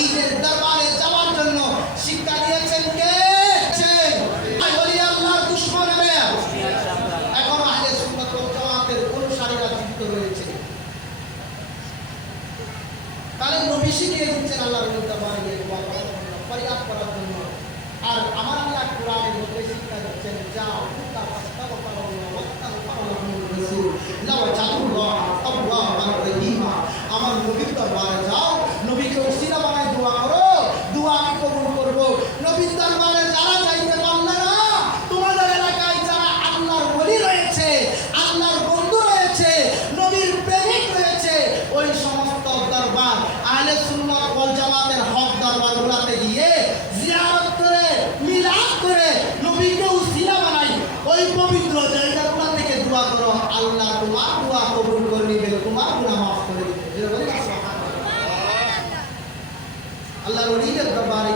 ওলিদের দরবারে যাওয়ার জন্য শিক্ষা দিয়েছেন কে? ওলি আল্লাহর দুশমন হবে। এখন আহলে সুন্নাত ওয়াল জামাতের অনুসারীরা জীবিত রয়েছে। তাহলে নবী শিখিয়ে দিচ্ছেন আল্লাহর দরবারে গিয়ে ফরিয়াদ করার জন্য। আর আমার আল্লাহ কোরআনের মধ্যে শিক্ষা দিচ্ছেন, যাও আমার নবীর দরবারে যাও, নবীকে ওসিলা বানায় দোয়া করো, দোয়া আমি কবুল করবো। নবীর দরবারে যারা যাইতে পারলে না, তোমাদের এলাকায় যারা আল্লাহর ওলি রয়েছে, আল্লাহর বন্ধু রয়েছে, নবীর প্রেমিক রয়েছে, ওই সমস্ত দরবার আহলে সুন্নাত ওয়াল জামাতের হক দরবারগুলোতে গিয়ে জিয়ারত করে, মিলাদ করে, নবীকে ওসিলা বানাই ওই পবিত্র জায়গাগুলো থেকে দোয়া করো, আল্লাহ তোমার দোয়া কবুল করে নেবেন, তোমার গুনাহ মাফ করে দিবেন। আল্লাহর ওলিদের দরবারে